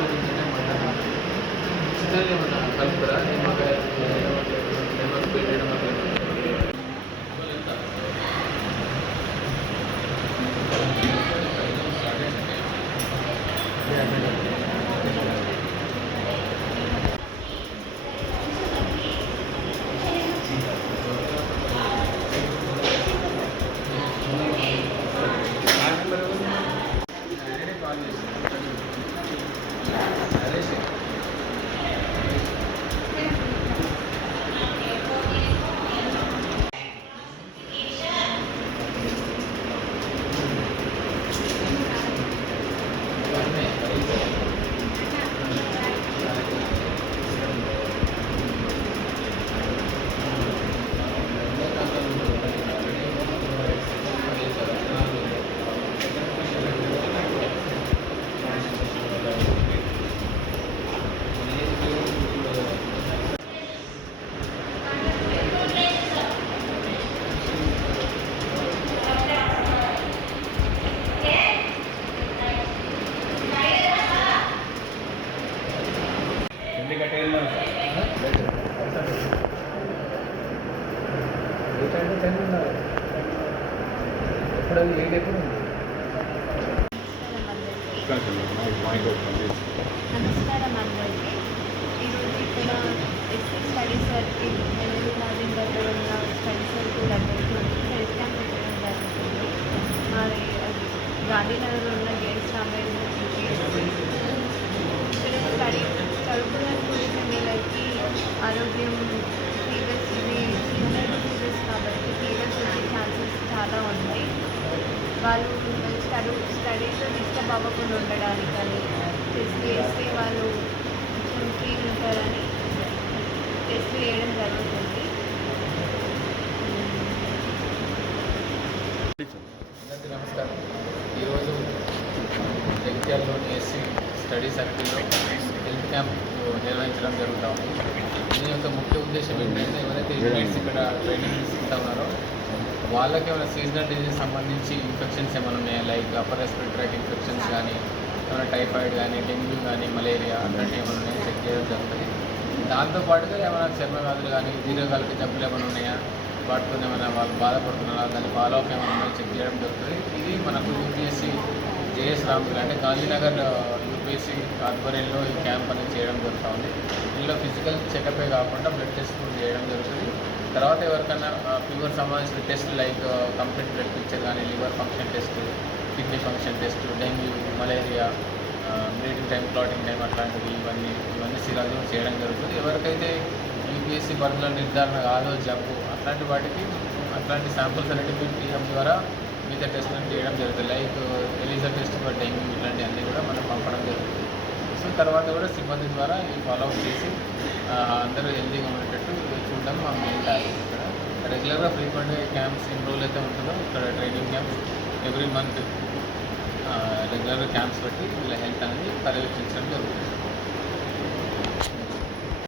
గురించినే మాట్లాడుతున్నాను. చికెన్ ఏమన్నా కలుపురా నిమ్మకాయ లెమన్ పిండడం అట్లా నమస్కారం అందరికీ. ఈరోజు ఇక్కడ SC study circle Nellore garden దగ్గర ఉన్న స్టడీ సర్కిల్ దగ్గరికి వచ్చి హెల్త్ క్యాంప్ పెట్టడం జరుగుతుంది. మరి అది గాంధీనగర్లో ఉన్న గేట్స్ అంబేద్కర్ ఇక్కడ చదువుకోవడానికి గురించి వీళ్ళకి ఆరోగ్యం ఫీవర్స్ ఇది సీజనల్ డిసీజెస్ కాబట్టి ఫీవర్స్ వచ్చే ఛాన్సెస్ చాలా ఉన్నాయి. వాళ్ళు స్టడీస్లో డిస్టర్బ్ అవ్వకుండా ఉండడానికని టెస్ట్ చేస్తే వాళ్ళు కొంచెం ఫ్రీ ఉంటారని టెస్ట్ చేయడం జరుగుతుంది. అందరికీ నమస్కారం. ఈరోజు జగిత్యాలలోని ఎస్సీ స్టడీ సర్కిల్లో హెల్త్ క్యాంప్ నిర్వహించడం జరుగుతూ ఉంది. దీని యొక్క ముఖ్య ఉద్దేశం ఏంటంటే ఎవరైతే ఇన్మేట్స్ ఇక్కడ ట్రైనింగ్ తీసుకుంటా ఉన్నారో వాళ్ళకి ఏమైనా సీజనల్ డిజీజ్ సంబంధించి ఇన్ఫెక్షన్స్ ఏమైనా ఉన్నాయా, like upper respiratory tract infections కానీ ఏమైనా టైఫాయిడ్ కానీ డెంగ్యూ కానీ మలేరియా అట్లాంటివి ఏమైనా ఉన్నాయో చెక్ చేయడం జరుగుతుంది. దాంతోపాటుగా ఏమైనా చర్మ వ్యాధులు కానీ దీర్ఘకాలిక జబ్బులు ఏమైనా ఉన్నాయా, వాటితో ఏమైనా వాళ్ళు బాధపడుతున్నారా, దాన్ని ఫాలో అప్ ఏమైనా ఉన్నాయో చెక్ చేయడం జరుగుతుంది. ఇది మనకు యూపీఎస్సీ జేఎస్ రామ్పూర్ అంటే గాంధీనగర్ యూపీఎస్సీ ఆధ్వర్యంలో ఈ క్యాంప్ అనేది చేయడం జరుగుతూ ఉంది. దీనిలో ఫిజికల్ చెకపే కాకుండా బ్లడ్ టెస్ట్ కూడా చేయడం జరుగుతుంది. తర్వాత ఎవరికైనా ఫీవర్ సంబంధించిన test like complete blood picture కానీ liver function test, kidney function test, dengue, malaria, bleeding time, clotting time అట్లాంటివి ఇవన్నీ సిరాలు చేయడం జరుగుతుంది. ఎవరికైతే యూపీఎస్సీ పరిధిలో నిర్ధారణ కాదో జబ్బు అట్లాంటి వాటికి అట్లాంటి శాంపుల్స్ అనేవి తీయడం ద్వారా మిగతా టెస్ట్లను చేయడం జరుగుతుంది. Like ELISA test for dengue ఇట్లాంటివి అన్నీ కూడా మనం పంపడం జరుగుతుంది. సో తర్వాత కూడా సిబ్బంది ద్వారా ఈ ఫాలోఅప్ చేసి అందరూ హెల్తీగా ఉండేటట్టు చూడడం మా మెయిన్ టార్గెట్. ఇక్కడ రెగ్యులర్గా ఫ్రీక్వెంట్గా క్యాంప్స్ ఎన్ని రోజులు అయితే ఉంటుందో ఇక్కడ ట్రైనింగ్ క్యాంప్స్ ఎవ్రీ మంత్ రెగ్యులర్గా క్యాంప్స్ పెట్టి వీళ్ళ హెల్త్ అనేది పర్యవేక్షించడం జరుగుతుంది.